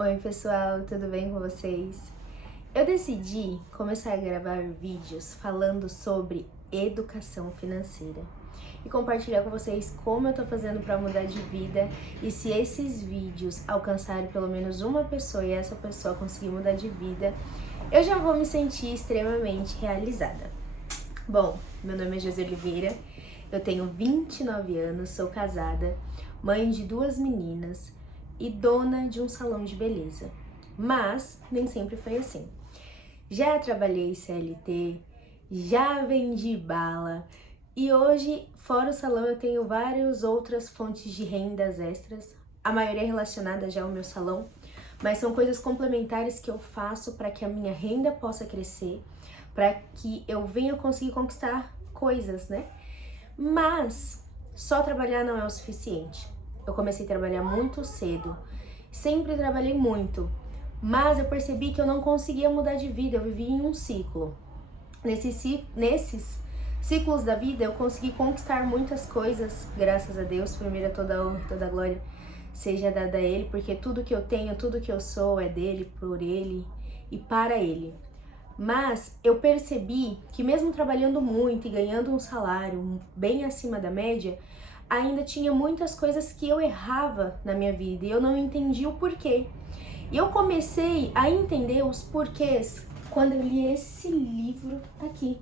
Oi pessoal, tudo bem com vocês? Eu decidi começar a gravar vídeos falando sobre educação financeira e compartilhar com vocês como eu tô fazendo para mudar de vida e se esses vídeos alcançarem pelo menos uma pessoa e essa pessoa conseguir mudar de vida, eu já vou me sentir extremamente realizada. Bom, meu nome é Josi Oliveira, eu tenho 29 anos, sou casada, mãe de 2 meninas e dona de um salão de beleza. Mas nem sempre foi assim. Já trabalhei CLT, já vendi bala e hoje, fora o salão, eu tenho várias outras fontes de rendas extras. A maioria é relacionada já ao meu salão, mas são coisas complementares que eu faço para que a minha renda possa crescer, para que eu venha conseguir conquistar coisas, né? Mas só trabalhar não é o suficiente. Eu comecei a trabalhar muito cedo, sempre trabalhei muito, mas eu percebi que eu não conseguia mudar de vida, eu vivia em um ciclo. Nesses ciclos da vida eu consegui conquistar muitas coisas, graças a Deus. Primeiro, toda a honra, toda a glória seja dada a Ele, porque tudo que eu tenho, tudo que eu sou é dele, por Ele e para Ele. Mas eu percebi que mesmo trabalhando muito e ganhando um salário bem acima da média, ainda tinha muitas coisas que eu errava na minha vida e eu não entendia o porquê. E eu comecei a entender os porquês quando eu li esse livro aqui,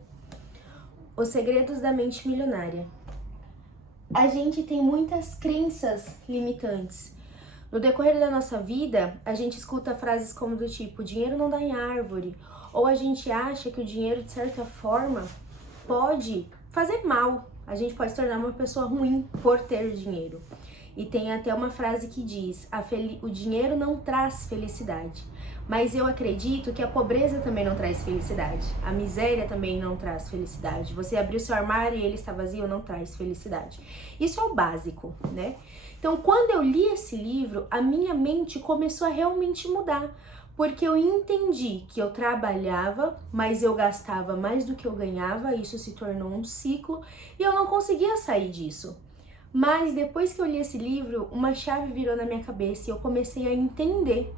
Os Segredos da Mente Milionária. A gente tem muitas crenças limitantes. No decorrer da nossa vida, a gente escuta frases como do tipo, dinheiro não dá em árvore, ou a gente acha que o dinheiro, de certa forma, pode fazer mal. A gente pode se tornar uma pessoa ruim por ter dinheiro. E tem até uma frase que diz, o dinheiro não traz felicidade. Mas eu acredito que a pobreza também não traz felicidade. A miséria também não traz felicidade. Você abrir o seu armário e ele está vazio não traz felicidade. Isso é o básico, né? Então, quando eu li esse livro, a minha mente começou a realmente mudar. Porque eu entendi que eu trabalhava, mas eu gastava mais do que eu ganhava, isso se tornou um ciclo e eu não conseguia sair disso. Mas depois que eu li esse livro, uma chave virou na minha cabeça e eu comecei a entender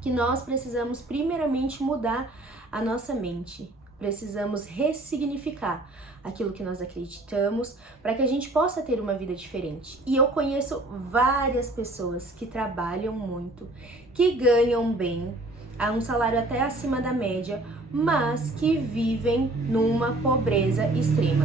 que nós precisamos primeiramente mudar a nossa mente. Precisamos ressignificar aquilo que nós acreditamos para que a gente possa ter uma vida diferente. E eu conheço várias pessoas que trabalham muito, que ganham bem, a um salário até acima da média, mas que vivem numa pobreza extrema.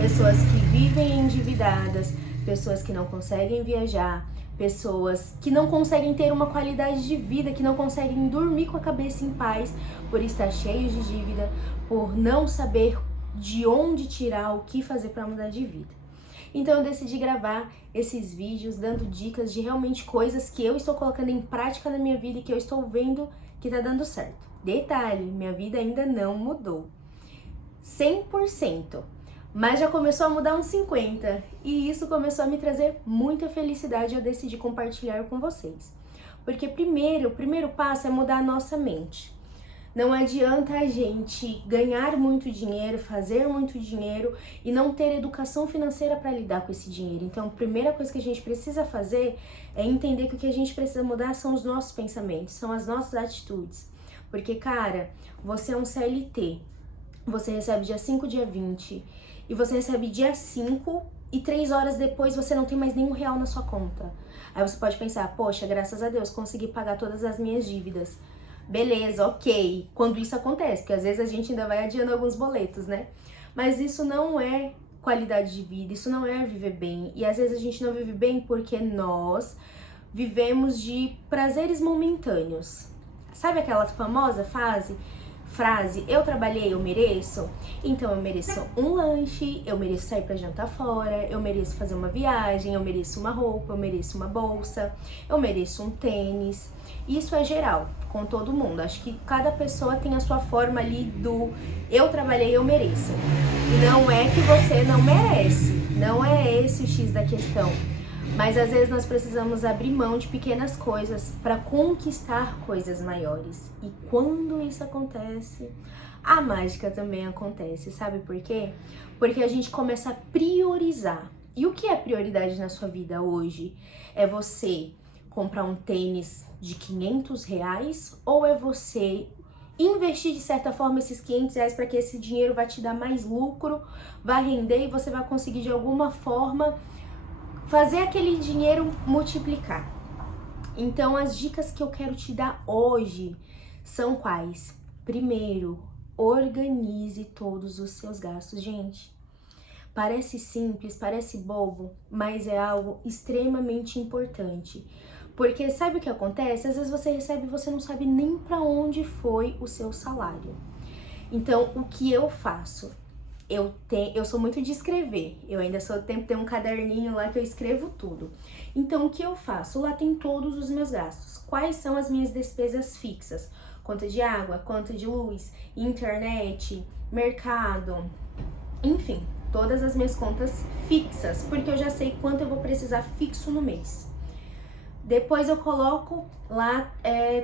Pessoas que vivem endividadas, pessoas que não conseguem viajar, pessoas que não conseguem ter uma qualidade de vida, que não conseguem dormir com a cabeça em paz por estar cheios de dívida, por não saber de onde tirar, o que fazer para mudar de vida. Então eu decidi gravar esses vídeos dando dicas de realmente coisas que eu estou colocando em prática na minha vida e que eu estou vendo que tá dando certo. Detalhe, minha vida ainda não mudou 100%, mas já começou a mudar uns 50%, e isso começou a me trazer muita felicidade e eu decidi compartilhar com vocês. Porque o primeiro passo é mudar a nossa mente. Não adianta a gente ganhar muito dinheiro, fazer muito dinheiro e não ter educação financeira para lidar com esse dinheiro. Então, a primeira coisa que a gente precisa fazer é entender que o que a gente precisa mudar são os nossos pensamentos, são as nossas atitudes. Porque, cara, você é um CLT, você recebe dia 5, dia 20, e você recebe dia 5 e 3 horas depois você não tem mais nenhum real na sua conta. Aí você pode pensar, poxa, graças a Deus, consegui pagar todas as minhas dívidas. Beleza, ok, quando isso acontece, porque às vezes a gente ainda vai adiando alguns boletos, né? Mas isso não é qualidade de vida, isso não é viver bem. E às vezes a gente não vive bem porque nós vivemos de prazeres momentâneos. Sabe aquela famosa frase, eu trabalhei, eu mereço? Então eu mereço um lanche, eu mereço sair pra jantar fora, eu mereço fazer uma viagem, eu mereço uma roupa, eu mereço uma bolsa, eu mereço um tênis. Isso é geral, com todo mundo. Acho que cada pessoa tem a sua forma ali do eu trabalhei, eu mereço. E não é que você não merece, não é esse o X da questão. Mas às vezes nós precisamos abrir mão de pequenas coisas para conquistar coisas maiores. E quando isso acontece, a mágica também acontece. Sabe por quê? Porque a gente começa a priorizar. E o que é prioridade na sua vida hoje? É você comprar um tênis de R$ 500 ou é você investir de certa forma esses R$ 500 para que esse dinheiro vai te dar mais lucro, vai render e você vai conseguir de alguma forma fazer aquele dinheiro multiplicar. Então as dicas que eu quero te dar hoje são quais? Primeiro, organize todos os seus gastos, gente. Parece simples, parece bobo, mas é algo extremamente importante. Porque sabe o que acontece? Às vezes você recebe e você não sabe nem para onde foi o seu salário. Então, o que eu faço? Eu sou muito de escrever. Eu ainda tenho um caderninho lá que eu escrevo tudo. Então, o que eu faço? Lá tem todos os meus gastos. Quais são as minhas despesas fixas? Conta de água, conta de luz, internet, mercado, enfim, todas as minhas contas fixas, porque eu já sei quanto eu vou precisar fixo no mês. Depois eu coloco lá,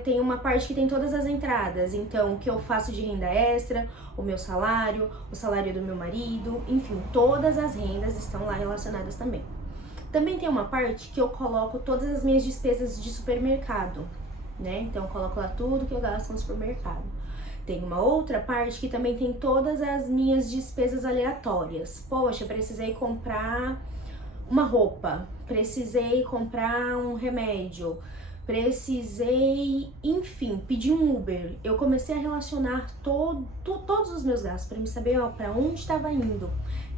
tem uma parte que tem todas as entradas, então o que eu faço de renda extra, o meu salário, o salário do meu marido, enfim, todas as rendas estão lá relacionadas também. Também tem uma parte que eu coloco todas as minhas despesas de supermercado, né? Então eu coloco lá tudo que eu gasto no supermercado. Tem uma outra parte que também tem todas as minhas despesas aleatórias. Poxa, precisei comprar uma roupa, precisei comprar um remédio, precisei, enfim, pedir um Uber. Eu comecei a relacionar todos os meus gastos para me saber para onde estava indo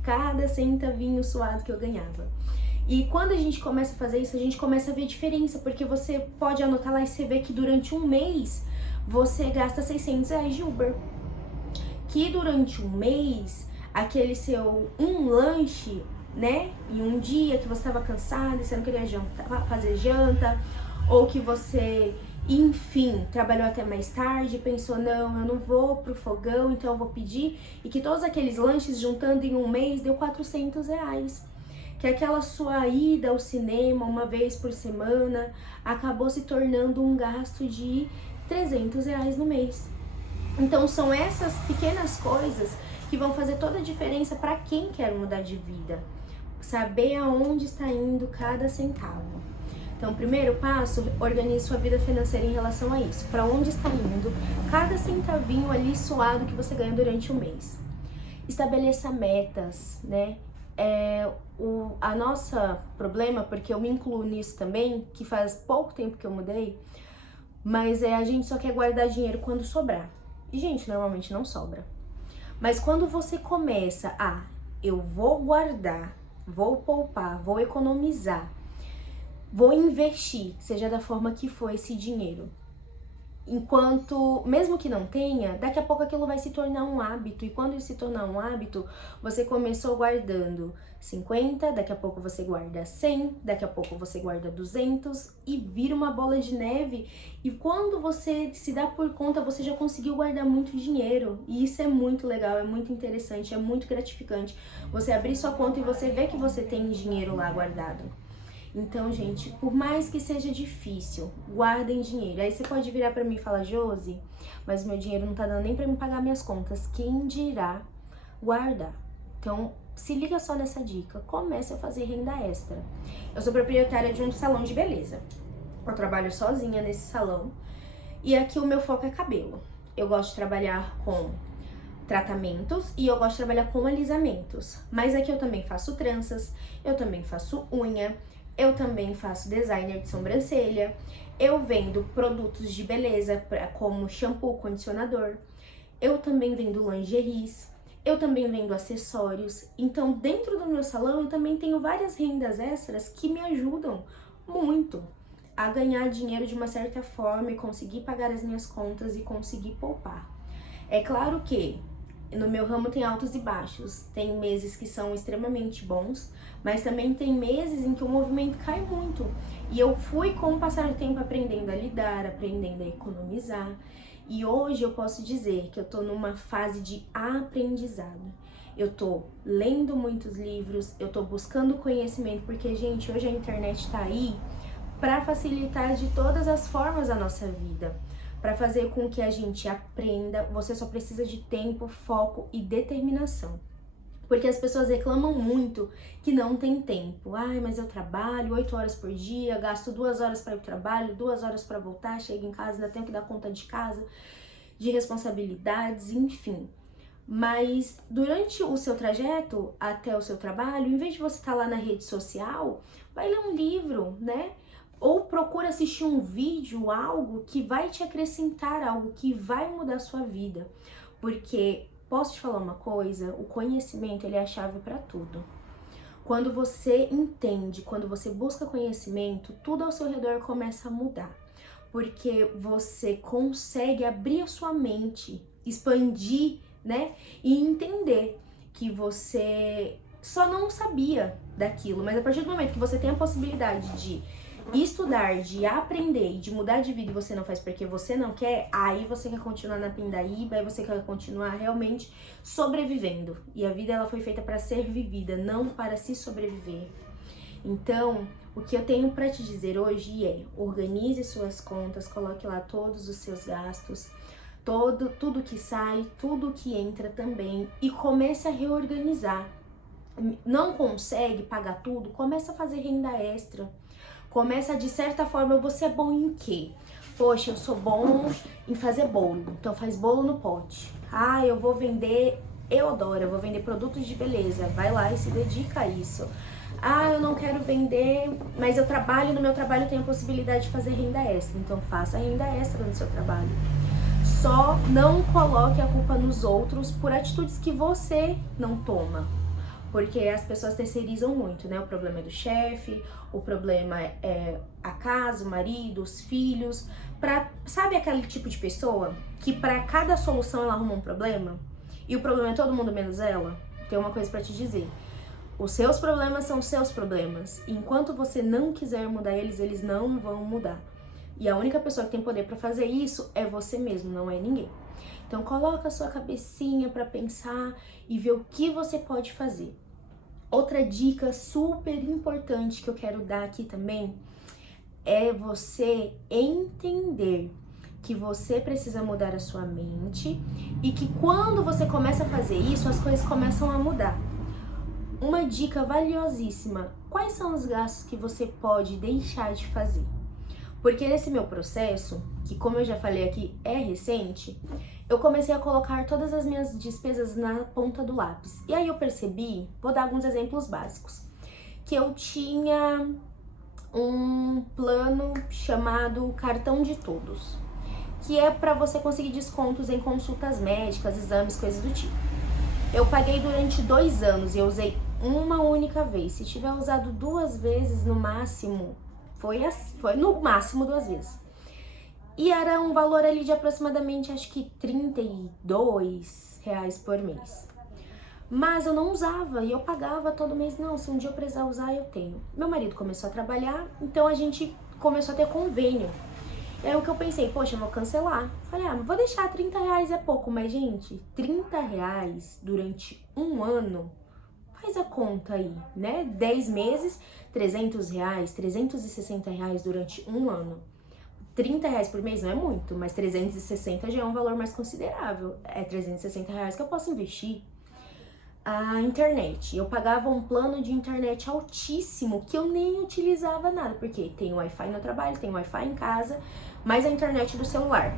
cada centavinho suado que eu ganhava. E quando a gente começa a fazer isso, a gente começa a ver diferença, porque você pode anotar lá e você vê que durante um mês você gasta R$ 600 de Uber. Que durante um mês, aquele seu lanche, né, em um dia que você estava cansado e você não queria fazer janta, ou que você, enfim, trabalhou até mais tarde e pensou, não, eu não vou pro fogão, então eu vou pedir, e que todos aqueles lanches juntando em um mês deu R$ 400. Que aquela sua ida ao cinema uma vez por semana acabou se tornando um gasto de R$ 300 no mês. Então são essas pequenas coisas que vão fazer toda a diferença para quem quer mudar de vida. Saber aonde está indo cada centavo. Então, o primeiro passo, organize sua vida financeira em relação a isso. Para onde está indo cada centavinho ali suado que você ganha durante o mês. Estabeleça metas, né? A nossa problema, porque eu me incluo nisso também, que faz pouco tempo que eu mudei, mas a gente só quer guardar dinheiro quando sobrar. E, gente, normalmente não sobra. Mas quando você começa eu vou guardar, vou poupar, vou economizar, vou investir, seja da forma que for esse dinheiro. Enquanto, mesmo que não tenha, daqui a pouco aquilo vai se tornar um hábito. E quando isso se tornar um hábito, você começou guardando 50, daqui a pouco você guarda 100, daqui a pouco você guarda 200 e vira uma bola de neve. E quando você se dá por conta, você já conseguiu guardar muito dinheiro. E isso é muito legal, é muito interessante, é muito gratificante. Você abrir sua conta e você ver que você tem dinheiro lá guardado. Então, gente, por mais que seja difícil, guardem dinheiro. Aí você pode virar pra mim e falar, Josi, mas meu dinheiro não tá dando nem pra me pagar minhas contas. Quem dirá guardar? Então, se liga só nessa dica. Comece a fazer renda extra. Eu sou proprietária de um salão de beleza. Eu trabalho sozinha nesse salão. E aqui o meu foco é cabelo. Eu gosto de trabalhar com tratamentos e eu gosto de trabalhar com alisamentos. Mas aqui eu também faço tranças, eu também faço unha, eu também faço designer de sobrancelha, eu vendo produtos de beleza como shampoo, condicionador, eu também vendo lingeries, eu também vendo acessórios. Então, dentro do meu salão, eu também tenho várias rendas extras que me ajudam muito a ganhar dinheiro de uma certa forma e conseguir pagar as minhas contas e conseguir poupar. É claro que no meu ramo tem altos e baixos, tem meses que são extremamente bons, mas também tem meses em que o movimento cai muito. E eu fui, com o passar do tempo, aprendendo a lidar, aprendendo a economizar. E hoje eu posso dizer que eu tô numa fase de aprendizado. Eu tô lendo muitos livros, eu tô buscando conhecimento, porque, gente, hoje a internet tá aí para facilitar de todas as formas a nossa vida. Para fazer com que a gente aprenda, você só precisa de tempo, foco e determinação. Porque as pessoas reclamam muito que não tem tempo. Ai, mas eu trabalho 8 horas por dia, gasto 2 horas para ir pro trabalho, 2 horas para voltar, chego em casa, ainda tenho que dar conta de casa, de responsabilidades, enfim. Mas durante o seu trajeto até o seu trabalho, em vez de você estar lá na rede social, vai ler um livro, né? Ou procura assistir um vídeo, algo que vai te acrescentar, algo que vai mudar a sua vida. Porque, posso te falar uma coisa? O conhecimento, ele é a chave para tudo. Quando você entende, quando você busca conhecimento, tudo ao seu redor começa a mudar. Porque você consegue abrir a sua mente, expandir, né? E entender que você só não sabia daquilo, mas a partir do momento que você tem a possibilidade de estudar, de aprender e de mudar de vida e você não faz porque você não quer, aí você quer continuar na pindaíba, aí você quer continuar realmente sobrevivendo. E a vida, ela foi feita para ser vivida, não para se sobreviver. Então, o que eu tenho para te dizer hoje é: organize suas contas, coloque lá todos os seus gastos, tudo que sai, tudo que entra também, e comece a reorganizar. Não consegue pagar tudo? Começa a fazer renda extra. Começa, de certa forma, você é bom em quê? Poxa, eu sou bom em fazer bolo, então faz bolo no pote. Ah, eu vou vender Eudora, eu vou vender produtos de beleza. Vai lá e se dedica a isso. Ah, eu não quero vender, mas eu trabalho, no meu trabalho eu tenho a possibilidade de fazer renda extra, então faça renda extra no seu trabalho. Só não coloque a culpa nos outros por atitudes que você não toma. Porque as pessoas terceirizam muito, né? O problema é do chefe, o problema é a casa, o marido, os filhos. Sabe aquele tipo de pessoa que para cada solução ela arruma um problema? E o problema é todo mundo menos ela? Tem uma coisa para te dizer. Os seus problemas são seus problemas. Enquanto você não quiser mudar eles, eles não vão mudar. E a única pessoa que tem poder para fazer isso é você mesmo, não é ninguém. Então coloca a sua cabecinha para pensar e ver o que você pode fazer. Outra dica super importante que eu quero dar aqui também é você entender que você precisa mudar a sua mente e que quando você começa a fazer isso, as coisas começam a mudar. Uma dica valiosíssima: quais são os gastos que você pode deixar de fazer? Porque nesse meu processo, que como eu já falei aqui, é recente, eu comecei a colocar todas as minhas despesas na ponta do lápis. E aí eu percebi, vou dar alguns exemplos básicos, que eu tinha um plano chamado Cartão de Todos, que é para você conseguir descontos em consultas médicas, exames, coisas do tipo. Eu paguei durante 2 anos e eu usei uma única vez. Se tiver usado 2 vezes no máximo, foi no máximo 2 vezes. E era um valor ali de aproximadamente, acho que R$32 por mês. Mas eu não usava e eu pagava todo mês. Não, se um dia eu precisar usar, eu tenho. Meu marido começou a trabalhar, então a gente começou a ter convênio. É o que eu pensei: poxa, eu vou cancelar. Falei, vou deixar R$30 é pouco, mas gente, R$30 durante 1 ano, faz a conta aí, né? 10 meses, R$300, R$360 durante 1 ano. R$30 por mês não é muito, mas 360 já é um valor mais considerável. É R$360 que eu posso investir. A internet, eu pagava um plano de internet altíssimo que eu nem utilizava nada, porque tem Wi-Fi no trabalho, tem Wi-Fi em casa, mais a internet do celular.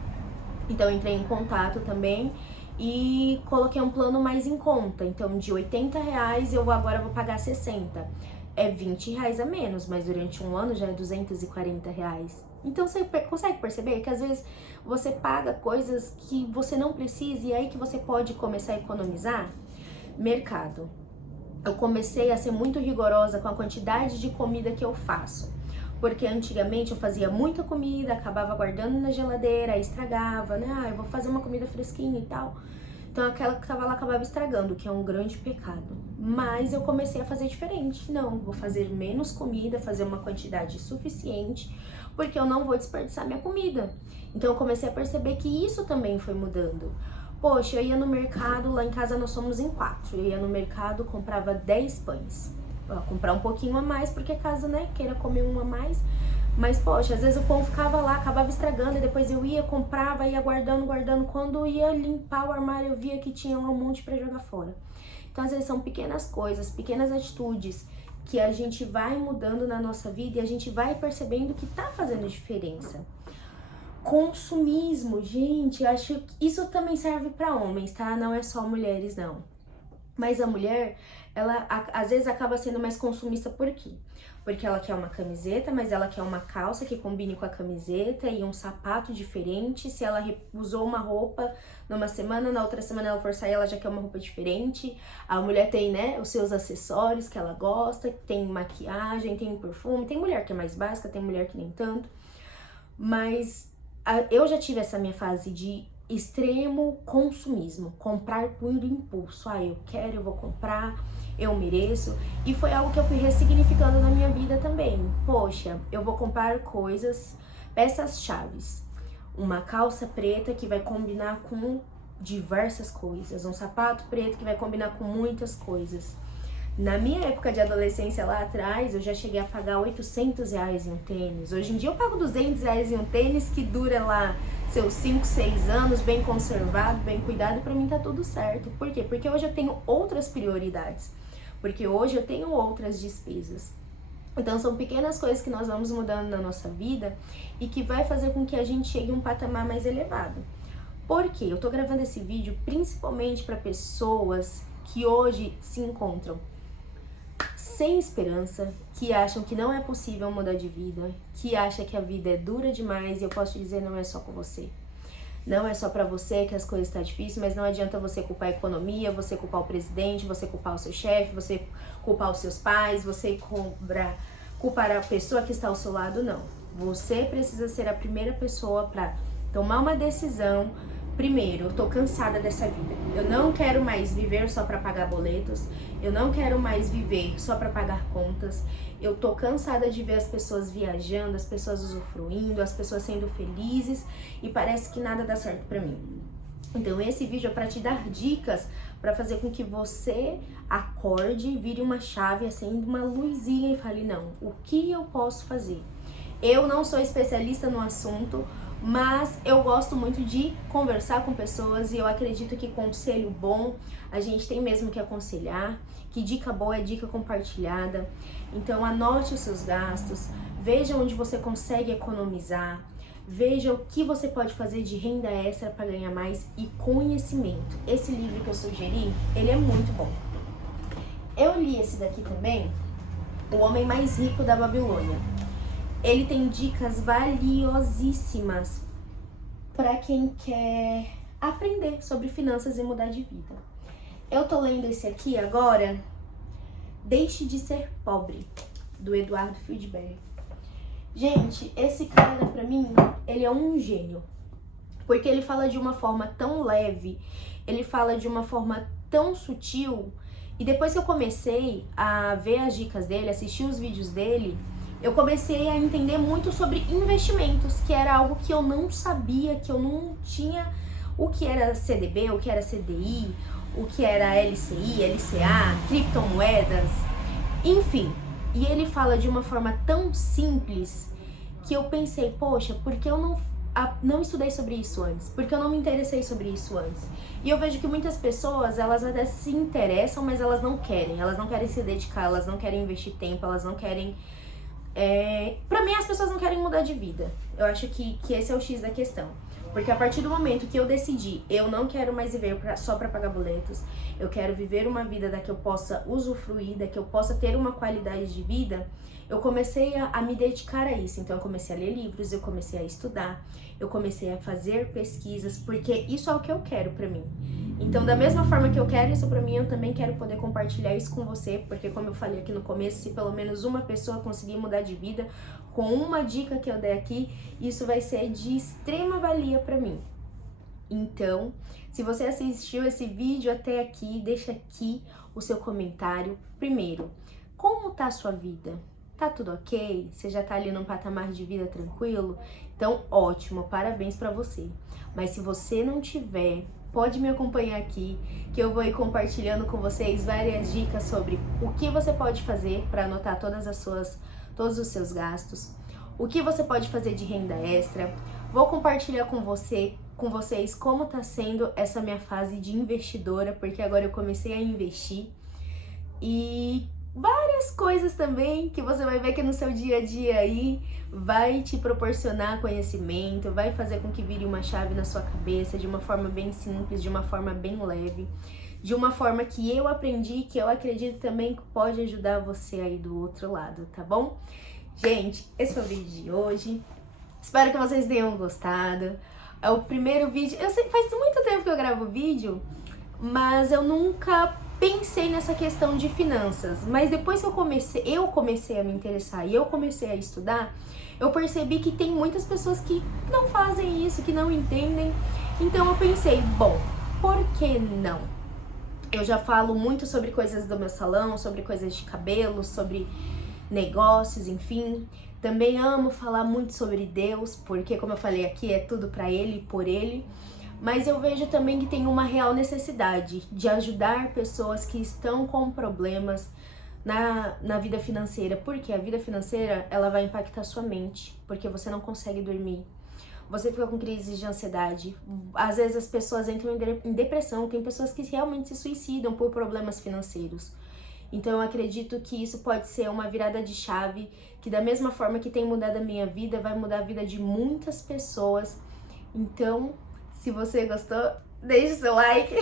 Então eu entrei em contato também e coloquei um plano mais em conta. Então de R$80 eu agora vou pagar 60. É R$20 a menos, mas durante 1 ano já é R$240. Então você consegue perceber que às vezes você paga coisas que você não precisa e é aí que você pode começar a economizar? Mercado. Eu comecei a ser muito rigorosa com a quantidade de comida que eu faço. Porque antigamente eu fazia muita comida, acabava guardando na geladeira, aí estragava, né? Eu vou fazer uma comida fresquinha e tal. Então aquela que tava lá acabava estragando, que é um grande pecado. Mas eu comecei a fazer diferente. Não, vou fazer menos comida, fazer uma quantidade suficiente, porque eu não vou desperdiçar minha comida. Então eu comecei a perceber que isso também foi mudando. Poxa, eu ia no mercado, lá em casa nós somos em 4. Eu ia no mercado, comprava 10 pães. Comprar um pouquinho a mais, porque caso, né, queira comer um a mais, Mas, poxa, às vezes o pão ficava lá, acabava estragando, e depois eu ia, comprava, ia guardando. Quando ia limpar o armário, eu via que tinha lá um monte pra jogar fora. Então, às vezes, são pequenas coisas, pequenas atitudes que a gente vai mudando na nossa vida e a gente vai percebendo que tá fazendo diferença. Consumismo, gente, acho que isso também serve para homens, tá? Não é só mulheres, não. Mas a mulher, ela às vezes acaba sendo mais consumista por quê? Porque ela quer uma camiseta, mas ela quer uma calça que combine com a camiseta e um sapato diferente. Se ela usou uma roupa numa semana, na outra semana ela for sair, ela já quer uma roupa diferente. A mulher tem, né, os seus acessórios que ela gosta, tem maquiagem, tem perfume. Tem mulher que é mais básica, tem mulher que nem tanto. Mas eu já tive essa minha fase de extremo consumismo, comprar por impulso. Eu quero, eu vou comprar, eu mereço. E foi algo que eu fui ressignificando na minha vida também. Poxa, eu vou comprar coisas, peças-chaves. Uma calça preta que vai combinar com diversas coisas. Um sapato preto que vai combinar com muitas coisas. Na minha época de adolescência lá atrás, eu já cheguei a pagar R$800 em um tênis. Hoje em dia eu pago R$200 em um tênis que dura lá seus 5, 6 anos, bem conservado, bem cuidado, e pra mim tá tudo certo. Por quê? Porque hoje eu tenho outras prioridades. Porque hoje eu tenho outras despesas. Então são pequenas coisas que nós vamos mudando na nossa vida e que vai fazer com que a gente chegue a um patamar mais elevado. Por quê? Eu tô gravando esse vídeo principalmente para pessoas que hoje se encontram sem esperança, que acham que não é possível mudar de vida, que acham que a vida é dura demais, e eu posso te dizer, não é só com você. Não é só pra você que as coisas estão difíceis, mas não adianta você culpar a economia, você culpar o presidente, você culpar o seu chefe, você culpar os seus pais, você culpar a pessoa que está ao seu lado, não. Você precisa ser a primeira pessoa pra tomar uma decisão. Primeiro, eu tô cansada dessa vida. Eu não quero mais viver só pra pagar boletos. Eu não quero mais viver só pra pagar contas. Eu tô cansada de ver as pessoas viajando, as pessoas usufruindo, as pessoas sendo felizes e parece que nada dá certo pra mim. Então esse vídeo é pra te dar dicas pra fazer com que você acorde, vire uma chave, acenda uma luzinha e fale, não, o que eu posso fazer? Eu não sou especialista no assunto, mas eu gosto muito de conversar com pessoas e eu acredito que conselho bom a gente tem mesmo que aconselhar, que dica boa é dica compartilhada. Então anote os seus gastos, veja onde você consegue economizar, veja o que você pode fazer de renda extra para ganhar mais e conhecimento. Esse livro que eu sugeri, ele é muito bom. Eu li esse daqui também, O Homem Mais Rico da Babilônia. Ele tem dicas valiosíssimas para quem quer aprender sobre finanças e mudar de vida. Eu tô lendo esse aqui agora, Deixe de Ser Pobre, do Eduardo Fieldberg. Gente, esse cara pra mim, ele é um gênio. Porque ele fala de uma forma tão leve, ele fala de uma forma tão sutil. E depois que eu comecei a ver as dicas dele, assistir os vídeos dele, eu comecei a entender muito sobre investimentos, que era algo que eu não sabia, que eu não tinha o que era CDB, o que era CDI, o que era LCI, LCA, criptomoedas, enfim. E ele fala de uma forma tão simples que eu pensei, poxa, por que eu não estudei sobre isso antes? Por que eu não me interessei sobre isso antes? E eu vejo que muitas pessoas, elas até se interessam, mas elas não querem se dedicar, elas não querem investir tempo, elas não querem... Pra mim, as pessoas não querem mudar de vida. Eu acho que esse é o X da questão. Porque a partir do momento que eu decidi, eu não quero mais viver só pra pagar boletos, eu quero viver uma vida da que eu possa usufruir, da que eu possa ter uma qualidade de vida, eu comecei a me dedicar a isso. Então eu comecei a ler livros, eu comecei a estudar, eu comecei a fazer pesquisas, porque isso é o que eu quero pra mim. Então, da mesma forma que eu quero isso pra mim, eu também quero poder compartilhar isso com você, porque como eu falei aqui no começo, se pelo menos uma pessoa conseguir mudar de vida com uma dica que eu der aqui, isso vai ser de extrema valia pra mim. Então, se você assistiu esse vídeo até aqui, deixa aqui o seu comentário. Primeiro, como tá a sua vida? Tá tudo ok? Você já tá ali num patamar de vida tranquilo? Então, ótimo, parabéns pra você. Mas se você não tiver, pode me acompanhar aqui, que eu vou ir compartilhando com vocês várias dicas sobre o que você pode fazer para anotar todos os seus gastos, o que você pode fazer de renda extra. Vou compartilhar com vocês como tá sendo essa minha fase de investidora, porque agora eu comecei a investir. E várias coisas também que você vai ver que no seu dia a dia aí vai te proporcionar conhecimento, vai fazer com que vire uma chave na sua cabeça de uma forma bem simples, de uma forma bem leve, de uma forma que eu aprendi, que eu acredito também que pode ajudar você aí do outro lado, tá bom? Gente, esse foi o vídeo de hoje. Espero que vocês tenham gostado. É o primeiro vídeo, eu sei que faz muito tempo que eu gravo vídeo, mas eu nunca pensei nessa questão de finanças, mas depois que eu comecei a me interessar e eu comecei a estudar, eu percebi que tem muitas pessoas que não fazem isso, que não entendem. Então eu pensei, bom, por que não? Eu já falo muito sobre coisas do meu salão, sobre coisas de cabelo, sobre negócios, enfim. Também amo falar muito sobre Deus, porque como eu falei aqui, é tudo pra Ele e por Ele. Mas eu vejo também que tem uma real necessidade de ajudar pessoas que estão com problemas na vida financeira. Porque a vida financeira, ela vai impactar sua mente, porque você não consegue dormir. Você fica com crises de ansiedade. Às vezes as pessoas entram em depressão. Tem pessoas que realmente se suicidam por problemas financeiros. Então eu acredito que isso pode ser uma virada de chave, que da mesma forma que tem mudado a minha vida, vai mudar a vida de muitas pessoas. Então, se você gostou, deixe seu like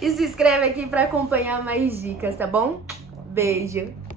e se inscreve aqui para acompanhar mais dicas, tá bom? Beijo!